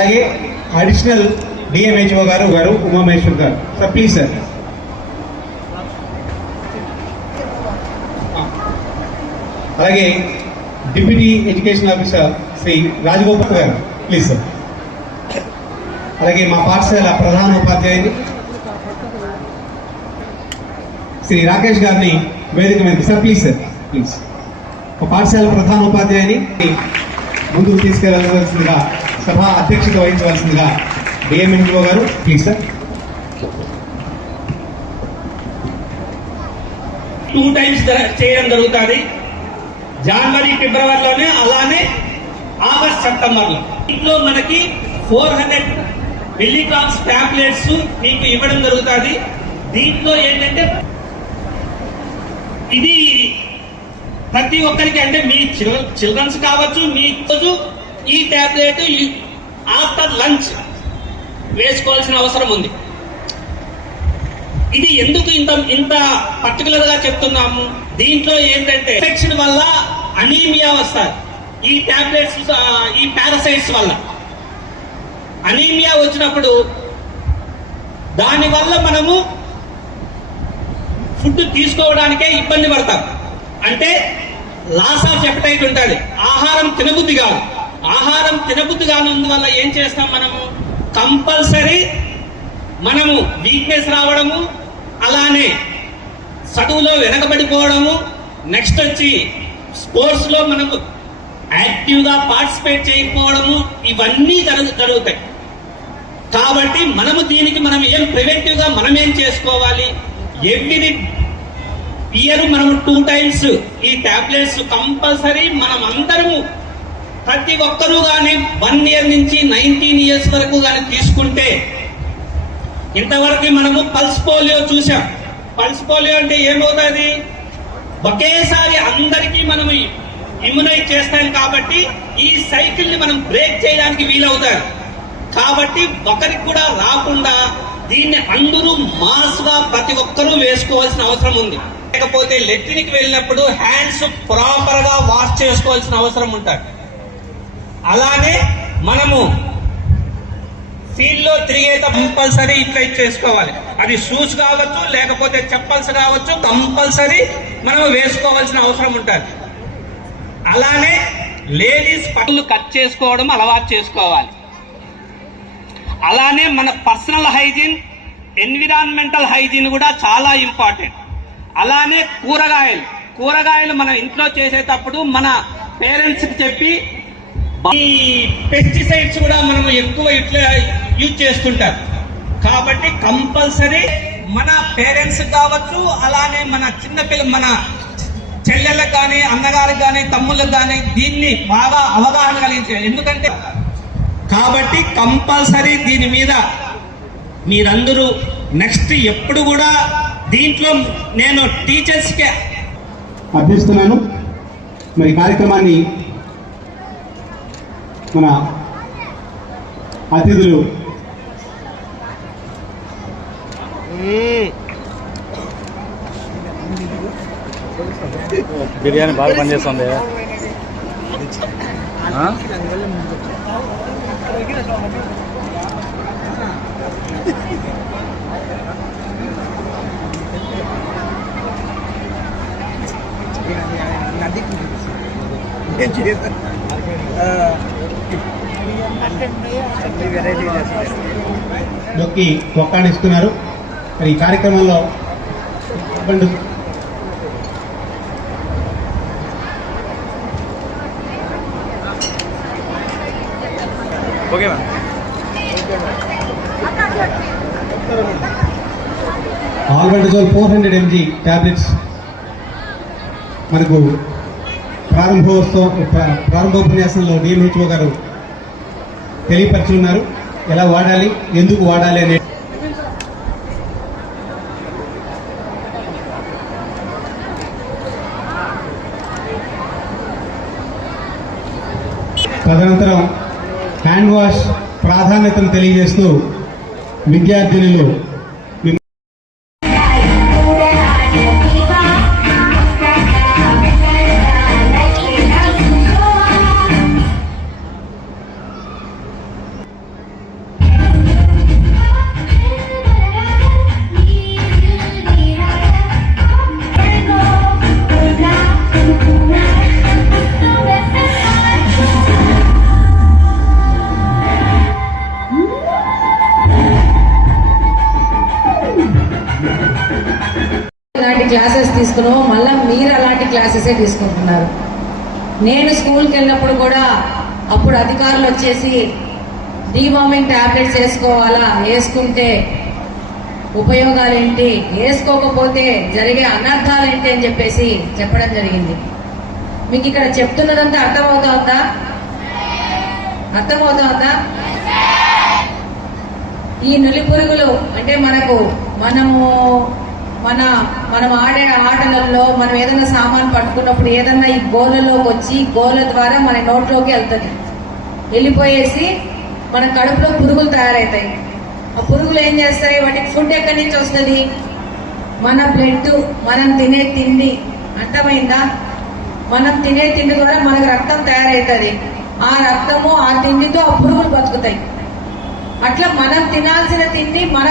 అలాగే additional DMHO garu garu Umamaheswar garu. Sir please sir అలాగే deputy education officer Shri Rajagopal garu. Please sir అలాగే మా పాఠశాల ప్రధాన ఉపాధ్యాయుని శ్రీ రాకేష్ గారిని వేదిక మీద సార్ ప్లీజ్ సార్ ప్లీజ్ మా పాఠశాల ప్రధాన ఉపాధ్యాయుని ముందుకు తీసుకెళ్ళవలసిందిగా సభ అధ్యక్షత వహించవలసిందిగా డిఎంఎన్ఓ గారు ప్లీజ్ సార్ టూ టైమ్స్ చేయడం జరుగుతుంది. జనవరి ఫిబ్రవరిలోనే అలానే ఆగస్ట్ సెప్టెంబర్లో ఇంట్లో మనకి ఫోర్ హండ్రెడ్ మిల్లీగ్రామ్స్ ట్యాబ్లెట్స్ మీకు ఇవ్వడం జరుగుతుంది. దీంట్లో ఏంటంటే ఇది ప్రతి ఒక్కరికి అంటే మీ చిల్డ్రన్స్ కావచ్చు మీ ఈ టాబ్లెట్ ఆఫ్టర్ లంచ్ వేసుకోవాల్సిన అవసరం ఉంది. ఇది ఎందుకు ఇంత ఇంత పర్టికులర్గా చెప్తున్నాము? దీంట్లో ఏంటంటే ఇన్ఫెక్షన్ వల్ల అనీమియా వస్తారు ఈ టాబ్లెట్స్ ఈ పారసైట్స్ వల్ల. అనీమియా వచ్చినప్పుడు దానివల్ల మనము ఫుడ్ తీసుకోవడానికే ఇబ్బంది పడతాం. అంటే లాస్ ఆఫ్ ఎపటైట్ ఉంటుంది. ఆహారం తినబుద్ధి కాదు. ఆహారం తినబుద్ధి ఏం చేస్తాం మనము? కంపల్సరీ మనము వీక్నెస్ రావడము అలానే చదువులో వెనకబడిపోవడము నెక్స్ట్ వచ్చి స్పోర్ట్స్లో మనము యాక్టివ్గా పార్టిసిపేట్ చేయకపోవడము ఇవన్నీ జరుగు జరుగుతాయి. కాబట్టి మనము దీనికి మనం ఏం ప్రివెంటివ్గా మనం ఏం చేసుకోవాలి? ఎవ్రీ ఇయర్ మనము టూ టైమ్స్ ఈ టాబ్లెట్స్ కంపల్సరీ మనం అందరము ప్రతి ఒక్కరూ కానీ వన్ ఇయర్ నుంచి నైన్టీన్ ఇయర్స్ వరకు కానీ తీసుకుంటే ఇంతవరకు మనము పల్స్ పోలియో చూసాం పల్స్ పోలియో అంటే ఏమవుతుంది? ఒకేసారి అందరికీ మనము ఇమ్యునైజ్ చేస్తాం కాబట్టి ఈ సైకిల్ని మనం బ్రేక్ చేయడానికి వీలవుతారు. కాబట్టి ఒకరికి కూడా రాకుండా దీన్ని అందరూ మాస్గా ప్రతి ఒక్కరూ వేసుకోవాల్సిన అవసరం ఉంది. లేకపోతే లెట్రిన్కి వెళ్ళినప్పుడు హ్యాండ్స్ ప్రాపర్గా వాష్ చేసుకోవాల్సిన అవసరం ఉంటుంది అలానే మనము ఫీల్డ్లో లో కంపల్సరీ ఇట్లా చేసుకోవాలి. అది షూస్ కావచ్చు లేకపోతే చెప్పల్స్ కావచ్చు కంపల్సరీ మనం వేసుకోవాల్సిన అవసరం ఉంటుంది. అలానే లేడీస్ పనులు కట్ చేసుకోవడం అలవాటు చేసుకోవాలి. అలానే మన పర్సనల్ హైజీన్ ఎన్విరాన్మెంటల్ హైజీన్ కూడా చాలా ఇంపార్టెంట్ అలానే కూరగాయలు. కూరగాయలు మనం ఇంట్లో చేసేటప్పుడు మన పేరెంట్స్కి చెప్పి ఈ పెస్టిసైడ్స్ కూడా మనం ఎక్కువ ఇట్లా యూజ్ చేస్తుంటారు కాబట్టి కంపల్సరీ మన పేరెంట్స్ కావచ్చు అలానే మన చిన్నపిల్ల మన చెల్లెళ్ళకి కానీ అన్నగారికి కానీ తమ్ముళ్ళకి కానీ దీన్ని బాగా అవగాహన కలిగించాలి. ఎందుకంటే కాబట్టి కంపల్సరీ దీని మీద మీరందరూ నెక్స్ట్ ఎప్పుడు కూడా దీంట్లో నేను టీచర్స్కే అభ్యర్థిస్తున్నాను. మరి కార్యక్రమాన్ని మన అతిథులు బిర్యానీ బాగా పనిచేస్తుంది ఆ? నొక్కి ఒక్కాన్ని ఇస్తున్నారు. మరి ఈ కార్యక్రమంలో బండు okay ma'am. Albendazole four hundred MG tablets మనకు ప్రారంభోత్సవ ప్రారంభోపన్యాసంలో డిఎంహెచ్ఓ గారు తెలియపరచున్నారు. ఎలా వాడాలి? ఎందుకు వాడాలి అనే తదనంతరం హ్యాండ్ వాష్ ప్రాధాన్యతను తెలియజేస్తూ విద్యార్థినులు క్లాసెస్ మళ్ళీ మీరు అలాంటి క్లాసెసే తీసుకుంటున్నారు. నేను స్కూల్కి వెళ్ళినప్పుడు కూడా అప్పుడు అధికారులు వచ్చేసి డీవామింగ్ ట్యాబ్లెట్స్ వేసుకోవాలా వేసుకుంటే ఉపయోగాలు ఏంటి వేసుకోకపోతే జరిగే అనర్థాలు ఏంటి అని చెప్పేసి చెప్పడం జరిగింది. మీకు ఇక్కడ చెప్తున్నదంతా అర్థమవుతోందా అర్థమవుతోందా ఈ నులి పురుగులు అంటే మనకు మనము మన మనం ఆడే ఆటలలో మనం ఏదైనా సామాన్ పట్టుకున్నప్పుడు ఏదైనా ఈ గోలలోకి వచ్చి గోల ద్వారా మన నోట్లోకి వెళ్తుంది. వెళ్ళిపోయేసి మన కడుపులో పురుగులు తయారవుతాయి ఆ పురుగులు ఏం చేస్తాయి? వాటికి ఫుడ్ ఎక్కడి నుంచి వస్తుంది? మన బ్లడ్ మనం తినే తిండి. అర్థమైందా? మనం తినే తిండి ద్వారా మనకు రక్తం తయారవుతుంది ఆ రక్తము ఆ తిండితో ఆ పురుగులు బతుకుతాయి. అట్లా మనం తినాల్సిన తిండి మన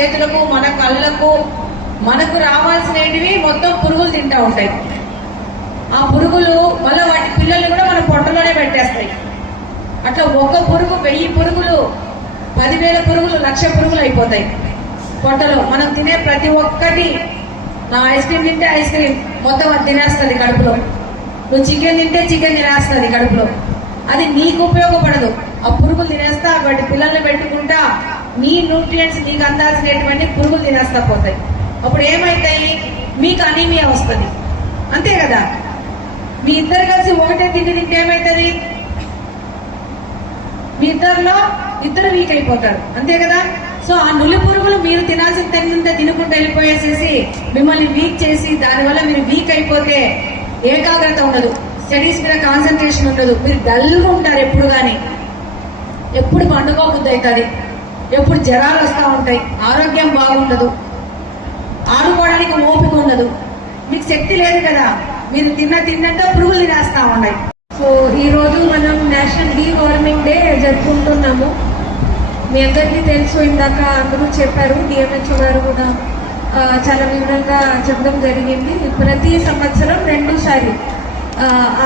చేతులకు మన కళ్ళకు మనకు రావాల్సినవి మొత్తం పురుగులు తింటా ఉంటాయి. ఆ పురుగులు మళ్ళీ వాటి పిల్లలు కూడా మన పొట్టలోనే పెట్టేస్తాయి. అట్లా ఒక్క పురుగు వెయ్యి పురుగులు పదివేల పురుగులు లక్ష పురుగులు అయిపోతాయి. పొట్టలో మనం తినే ప్రతి ఒక్కటి నా ఐస్ క్రీమ్ తింటే ఐస్ క్రీమ్ మొత్తం అది తినేస్తుంది కడుపులో. నువ్వు చికెన్ తింటే చికెన్ తినేస్తుంది కడుపులో. అది నీకు ఉపయోగపడదు. ఆ పురుగులు తినేస్తా వాటి పిల్లల్ని పెట్టుకుంటా నీ న్యూట్రియంట్స్ నీకు అందాల్సినటువంటి పురుగులు తినేస్తా పోతాయి. అప్పుడు ఏమైతాయి? మీకు అనీమియా వస్తుంది. అంతే కదా? మీ ఇద్దరు కలిసి ఒకటే తిండి తింటే ఏమవుతుంది మీ ఇద్దరిలో ఇద్దరు వీక్ అయిపోతారు. అంతే కదా? సో ఆ నులి పురుగులు మీరు తినాల్సిన తిన్నంత తినుకుంటూ వెళ్ళిపోయేసేసి మిమ్మల్ని వీక్ చేసి దానివల్ల మీరు వీక్ అయిపోతే ఏకాగ్రత ఉండదు. స్టడీస్ మీద కాన్సన్ట్రేషన్ ఉండదు. మీరు డల్గా ఉంటారు ఎప్పుడు కానీ ఎప్పుడు పండుగ బుద్ధి అవుతుంది. ఎప్పుడు జ్వరాలు వస్తూ ఉంటాయి. ఆరోగ్యం బాగుండదు. ఆడుకోవడానికి ఓపిక ఉండదు. మీకు శక్తి లేదు కదా. మీరు తిన్న తిన్నట్టు పురుగులు తినేస్తా ఉన్నాయి. సో ఈ రోజు మనం నేషనల్ డీ వార్మింగ్ డే జరుపుకుంటున్నాము. మీ అందరికీ తెలుసు ఇందాక అందరూ చెప్పారు డిఎంహెచ్ఓ గారు కూడా చాలా వివరంగా చెప్పడం జరిగింది. ప్రతి సంవత్సరం రెండుసారి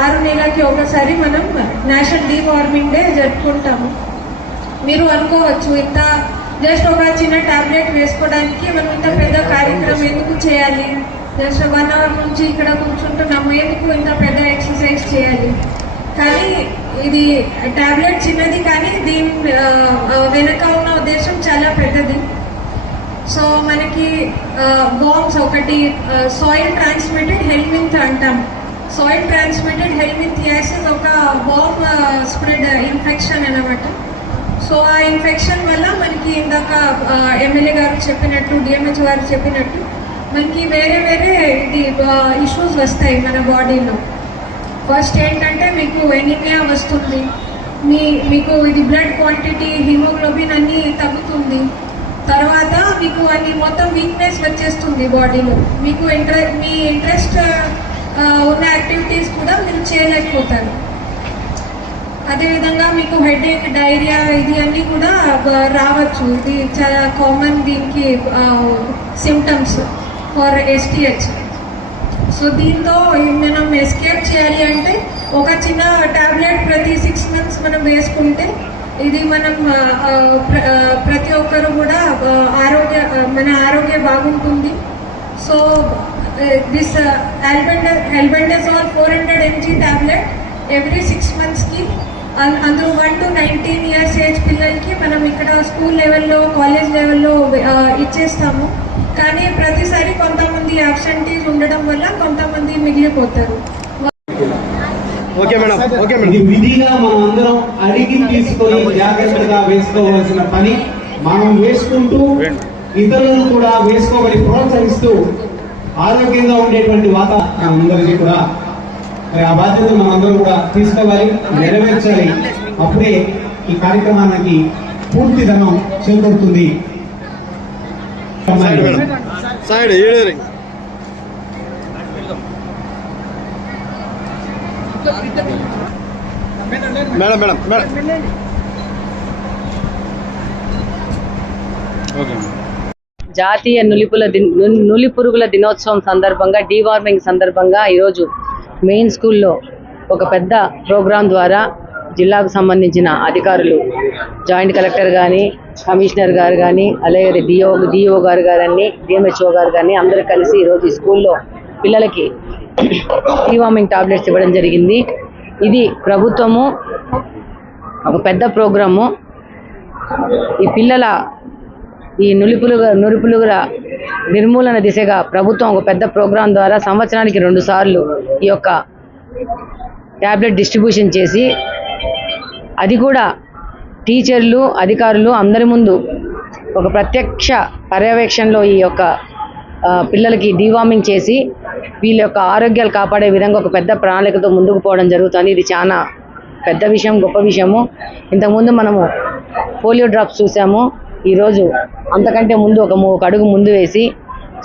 ఆరు నెలలకి ఒకసారి మనం నేషనల్ డీ వార్మింగ్ డే జరుపుకుంటాము. మీరు అనుకోవచ్చు ఇంత జస్ట్ ఒక చిన్న టాబ్లెట్ వేసుకోవడానికి మనం ఇంత పెద్ద కార్యక్రమం ఎందుకు చేయాలి? జస్ట్ వన్ అవర్ నుంచి ఇక్కడ కూర్చుంటున్నాము ఎందుకు ఇంత పెద్ద ఎక్సర్సైజ్ చేయాలి? కానీ ఇది టాబ్లెట్ చిన్నది కానీ దీని వెనక ఉన్న ఉద్దేశం చాలా పెద్దది. సో మనకి బాంబ్స్ ఒకటి సాయిల్ ట్రాన్స్మిటెడ్ హెల్మింత్ అంటాం. సాయిల్ ట్రాన్స్మిటెడ్ హెల్మింథియాసిస్ ఒక బాంబ్ స్ప్రెడ్ ఇన్ఫెక్షన్ అనమాట సో ఆ ఇన్ఫెక్షన్ వల్ల మనకి ఇందాక ఎమ్మెల్యే గారు చెప్పినట్టు డిఎంహెచ్ గారు చెప్పినట్టు మనకి వేరే వేరే ఇది ఇష్యూస్ వస్తాయి మన బాడీలో. ఫస్ట్ ఏంటంటే మీకు ఎనీమియా వస్తుంది. మీ మీకు ఇది బ్లడ్ క్వాంటిటీ హిమోగ్లోబిన్ అన్నీ తగ్గుతుంది. తర్వాత మీకు అన్ని మొత్తం వీక్నెస్ వచ్చేస్తుంది బాడీలో. మీకు ఇంట్రె మీ ఇంట్రెస్ట్ ఉన్న యాక్టివిటీస్ కూడా మీరు చేయలేకపోతారు. అదేవిధంగా మీకు హెడేక్ డైరియా ఇది అన్నీ కూడా రావచ్చు. ఇది చాలా కామన్ దీనికి సిమ్టమ్స్ ఫర్ ఎస్టీహెచ్ సో దీంతో మనం ఎస్కేప్ చేయాలి అంటే ఒక చిన్న టాబ్లెట్ ప్రతి సిక్స్ మంత్స్ మనం వేసుకుంటే ఇది మనం ప్ర- ప్రతి ఒక్కరు కూడా ఆరోగ్య మన ఆరోగ్యం బాగుంటుంది. So this ఆల్బెండ or four hundred MG tablet every six మంత్స్కి అందులో one to nineteen years age పిల్లలకి మనం ఇక్కడ స్కూల్ లెవెల్లో కాలేజ్ లెవెల్లో ఇచ్చేస్తాము. కానీ ప్రతిసారి కొంతమంది అబ్సెంటీస్ ఉండడం వల్ల కొంతమంది మిగిలిపోతారు. ఓకే మేడం ఓకే ఇది విధిగా మనం అందరం అడిగి తీసుకొని జాగ్రత్తగా వేసుకోవాల్సిన పని మనం వేసుకుంటూ ఇతరులను కూడా వేసుకోమని ప్రోత్సహిస్తూ ఆరోగ్యంగా ఉండేటువంటి వాతావరణం అందరికీ కూడా మరి ఆ బాధ్యతను మనం అందరం కూడా తీసుకోవాలి నెరవేర్చాలి. అప్పుడే ఈ కార్యక్రమానికి చేకూరుతుంది. Madam. Madam madam madam. Okay madam జాతీయ నులిపుల నులి పురుగుల దినోత్సవం సందర్భంగా డీవార్మింగ్ సందర్భంగా ఈరోజు మెయిన్ స్కూల్లో ఒక పెద్ద ప్రోగ్రాం ద్వారా జిల్లాకు సంబంధించిన అధికారులు జాయింట్ కలెక్టర్ కానీ కమిషనర్ గారు కానీ అలాగే డిఓ డిఓ గారు కానీ డిఎంహెచ్ఓ గారు కానీ అందరూ కలిసి ఈరోజు ఈ స్కూల్లో పిల్లలకి ప్రీవామింగ్ టాబ్లెట్స్ ఇవ్వడం జరిగింది. ఇది ప్రభుత్వము ఒక పెద్ద ప్రోగ్రాము. ఈ పిల్లల ఈ నులిపులుగా నురుపులుగుల నిర్మూలన దిశగా ప్రభుత్వం ఒక పెద్ద ప్రోగ్రాం ద్వారా సంవత్సరానికి రెండు సార్లు ఈ యొక్క ట్యాబ్లెట్ డిస్ట్రిబ్యూషన్ చేసి అది కూడా టీచర్లు అధికారులు అందరి ముందు ఒక ప్రత్యక్ష పర్యవేక్షణలో ఈ యొక్క పిల్లలకి డీవార్మింగ్ చేసి వీళ్ళ యొక్క ఆరోగ్యాలు కాపాడే విధంగా ఒక పెద్ద ప్రణాళికతో ముందుకు పోవడం జరుగుతుంది. ఇది చాలా పెద్ద విషయం గొప్ప విషయము. ఇంతకుముందు మనము పోలియో డ్రాప్స్ చూసాము. ఈరోజు అంతకంటే ముందు ఒక ఒక అడుగు ముందు వేసి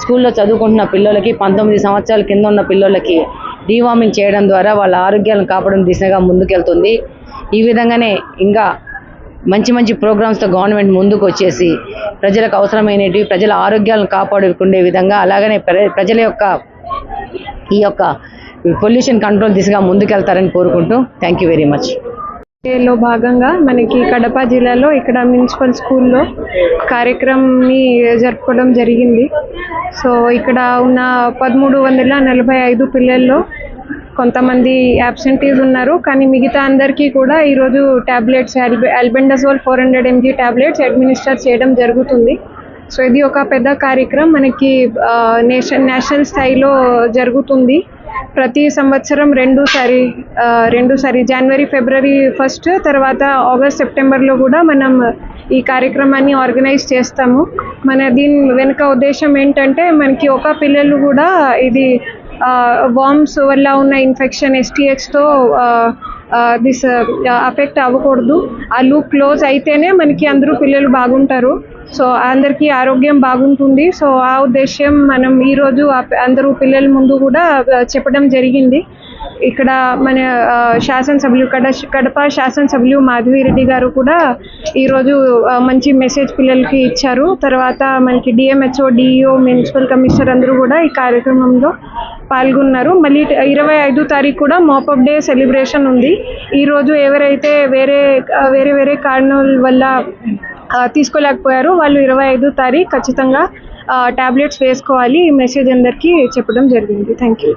స్కూల్లో చదువుకుంటున్న పిల్లలకి పంతొమ్మిది సంవత్సరాల కింద ఉన్న పిల్లలకి డీవార్మింగ్ చేయడం ద్వారా వాళ్ళ ఆరోగ్యాలను కాపాడడం దిశగా ముందుకెళ్తుంది. ఈ విధంగానే ఇంకా మంచి మంచి ప్రోగ్రామ్స్తో గవర్నమెంట్ ముందుకు వచ్చేసి ప్రజలకు అవసరమైనవి ప్రజల ఆరోగ్యాలను కాపాడుకునే విధంగా అలాగనే ప్ర- ప్రజల యొక్క ఈ యొక్క పొల్యూషన్ కంట్రోల్ దిశగా ముందుకెళ్తారని కోరుకుంటూ థ్యాంక్ యూ వెరీ మచ్. లో భాగంగా మనకి కడప జిల్లాలో ఇక్కడ మున్సిపల్ స్కూల్లో కార్యక్రమాన్ని జరుపుకోవడం జరిగింది. సో ఇక్కడ ఉన్న పదమూడు వందల నలభై ఐదు పిల్లల్లో కొంతమంది యాబ్సెంటీస్ ఉన్నారు. కానీ మిగతా అందరికీ కూడా ఈరోజు tablets albendazole four hundred MG tablets administer చేయడం జరుగుతుంది. సో ఇది ఒక పెద్ద కార్యక్రమం. మనకి నేషన్ నేషనల్ స్థాయిలో జరుగుతుంది. ప్రతి సంవత్సరం రెండుసారి రెండుసారి జనవరి ఫిబ్రవరి ఫస్ట్ తర్వాత ఆగస్ట్ సెప్టెంబర్లో కూడా మనం ఈ కార్యక్రమాన్ని ఆర్గనైజ్ చేస్తాము. మన దీని వెనుక ఉద్దేశం ఏంటంటే మనకి ఒక పిల్లలు కూడా ఇది వామ్స్ వల్ల ఉన్న ఇన్ఫెక్షన్ ఎస్టీఎక్స్తో దిస్ అఫెక్ట్ అవ్వకూడదు. ఆ లూప్ క్లోజ్ అయితేనే మనకి అందరూ పిల్లలు బాగుంటారు. సో అందరికీ ఆరోగ్యం బాగుంటుంది. సో ఆ ఉద్దేశ్యం మనం ఈరోజు అందరూ పిల్లల ముందు కూడా చెప్పడం జరిగింది. ఇక్కడ మన శాసనసభ్యులు కడ కడప శాసనసభ్యులు మాధవిరెడ్డి గారు కూడా ఈరోజు మంచి మెసేజ్ పిల్లలకి ఇచ్చారు. తర్వాత మనకి డిఎంహెచ్ఓ డిఈఓ మున్సిపల్ కమిషనర్ అందరూ కూడా ఈ కార్యక్రమంలో పాల్గొన్నారు. మళ్ళీ ఇరవై ఐదు తారీఖు కూడా మోపప్ డే సెలబ్రేషన్ ఉంది. ఈరోజు ఎవరైతే వేరే వేరే వేరే కారణాల వల్ల తీసుకోలేకపోయారు. వాళ్ళు ఇరవై ఐదు తారీఖు ఖచ్చితంగా టాబ్లెట్స్ వేసుకోవాలి. ఈ మెసేజ్ అందరికీ చెప్పడం జరిగింది. Thank you